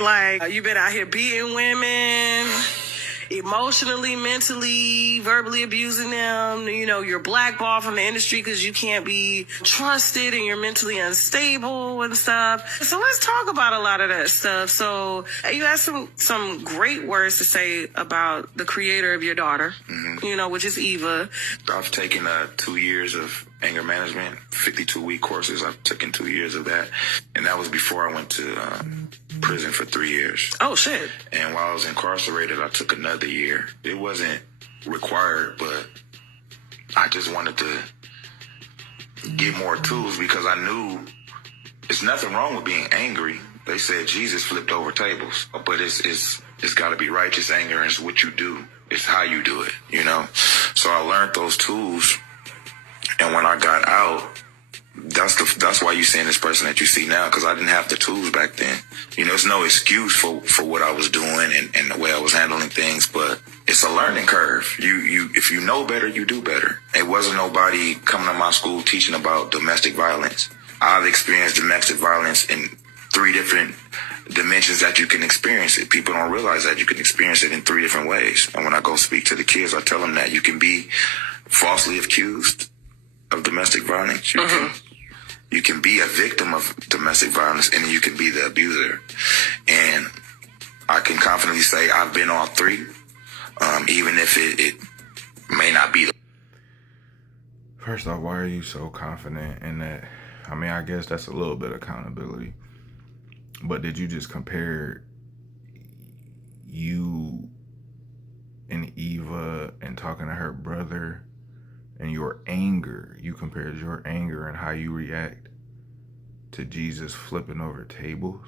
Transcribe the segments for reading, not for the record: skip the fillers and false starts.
Like, you been out here beating women, emotionally, mentally, verbally abusing them. You know, you're blackballed from the industry because you can't be trusted and you're mentally unstable and stuff. So let's talk about a lot of that stuff. So you had some great words to say about the creator of your daughter, you know, which is Eva. I've taken 2 years of anger management, 52-week courses. I've taken 2 years of that. And that was before I went to prison for 3 years. Oh, shit. And while I was incarcerated, I took another year. It wasn't required, but I just wanted to get more tools because I knew there's nothing wrong with being angry. They said Jesus flipped over tables, but it's got to be righteous anger, and it's what you do. It's how you do it, you know? So I learned those tools, and when I got out, that's why you're seeing this person that you see now, because I didn't have the tools back then. You know, it's no excuse for what I was doing and the way I was handling things, but it's a learning curve. If you know better, you do better. It wasn't nobody coming to my school teaching about domestic violence. I've experienced domestic violence in 3 different dimensions that you can experience it. People don't realize that you can experience it in 3 different ways. And when I go speak to the kids, I tell them that you can be falsely accused of domestic violence. You can be a victim of domestic violence, and you can be the abuser. And I can confidently say I've been all 3, even if it may not be. First off, why are you so confident in that? I mean, I guess that's a little bit of accountability. But did you just compare you and Eva and talking to her brother and your anger? You compared your anger and how you react to Jesus flipping over tables?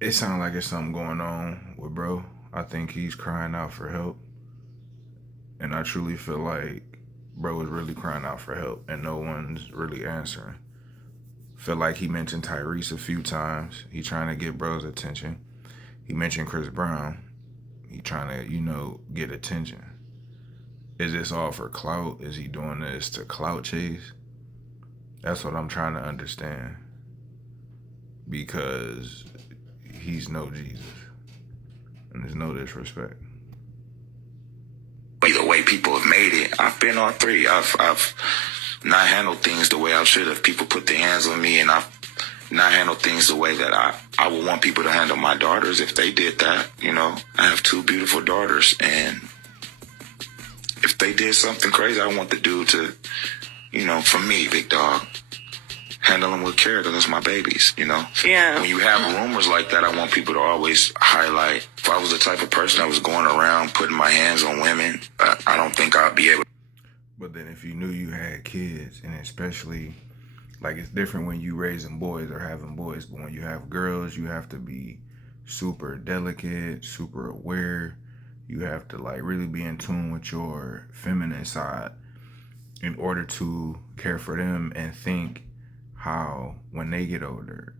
It sounds like it's something going on with bro. I think he's crying out for help. And I truly feel like bro is really crying out for help and no one's really answering. Feel like he mentioned Tyrese a few times. He trying to get bro's attention. He mentioned Chris Brown. He trying to, you know, get attention. Is this all for clout? Is he doing this to clout chase? That's what I'm trying to understand. Because he's no Jesus. And there's no disrespect. The way people have made it, I've been all 3. I've not handled things the way I should have. People put their hands on me, and I've not handled things the way that I would want people to handle my daughters if they did that. You know, I have 2 beautiful daughters, and if they did something crazy, I want the dude to, you know, for me, big dog, handle them with care because that's my babies, you know? Yeah. When you have rumors like that, I want people to always highlight. If I was the type of person that was going around putting my hands on women, I don't think I'd be able. But then if you knew you had kids, and especially, like, it's different when you raising boys or having boys, but when you have girls, you have to be super delicate, super aware. You have to, like, really be in tune with your feminine side in order to care for them and think how, when they get older,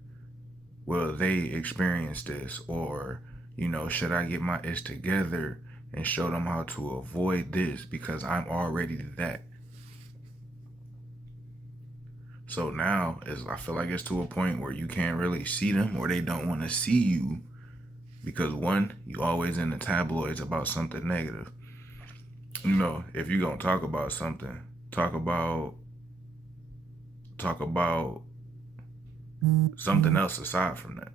will they experience this? Or, you know, should I get my ish together and show them how to avoid this because I'm already that? So now I feel like it's to a point where you can't really see them, or they don't want to see you because, one, you always in the tabloids about something negative. You know, if you're going to talk about something, talk about something else aside from that.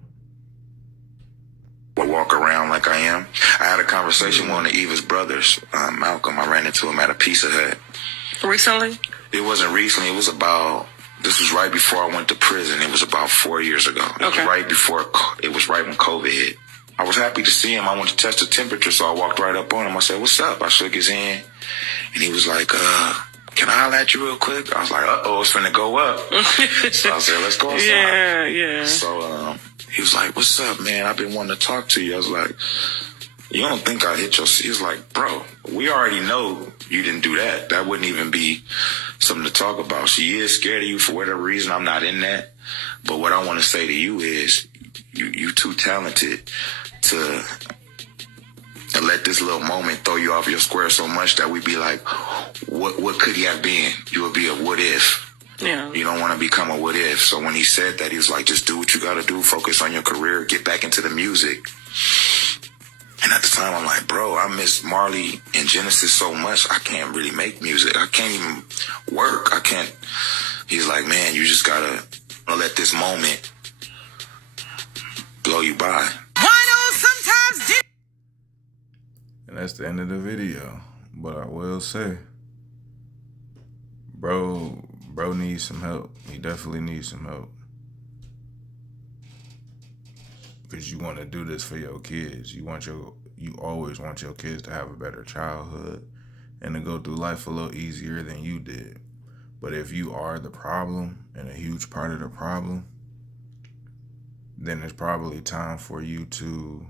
Walk around like I am. I had a conversation with one of Eva's brothers, Malcolm. I ran into him at a Pizza Hut. Recently? It wasn't recently. This was right before I went to prison. It was about 4 years ago. It was right when COVID hit. I was happy to see him. I went to test the temperature, so I walked right up on him. I said, "What's up?" I shook his hand, and he was like, "Can I holler at you real quick?" I was like, "Uh-oh, it's finna go up." So I said, "Let's go outside." Yeah. So he was like, "What's up, man? I've been wanting to talk to you." I was like, "You don't think I hit your..." He was like, "Bro, we already know you didn't do that. That wouldn't even be something to talk about. She is scared of you for whatever reason. I'm not in that. But what I want to say to you is you too talented to let this little moment throw you off your square so much that we be like, what could he have been? You would be a what if." Yeah. You don't want to become a what if. So when he said that, he was like, just do what you got to do. Focus on your career. Get back into the music. And at the time, I'm like, bro, I miss Marley and Genesis so much. I can't really make music. I can't even work. I can't. He's like, man, you just got to let this moment blow you by. And that's the end of the video. But I will say, bro needs some help. He definitely needs some help. Because you want to do this for your kids. You always want your kids to have a better childhood and to go through life a little easier than you did. But if you are the problem and a huge part of the problem, then it's probably time for you to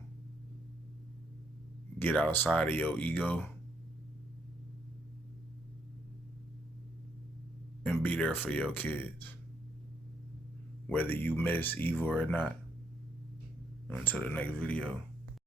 get outside of your ego and be there for your kids, whether you miss evil or not. Until the next video.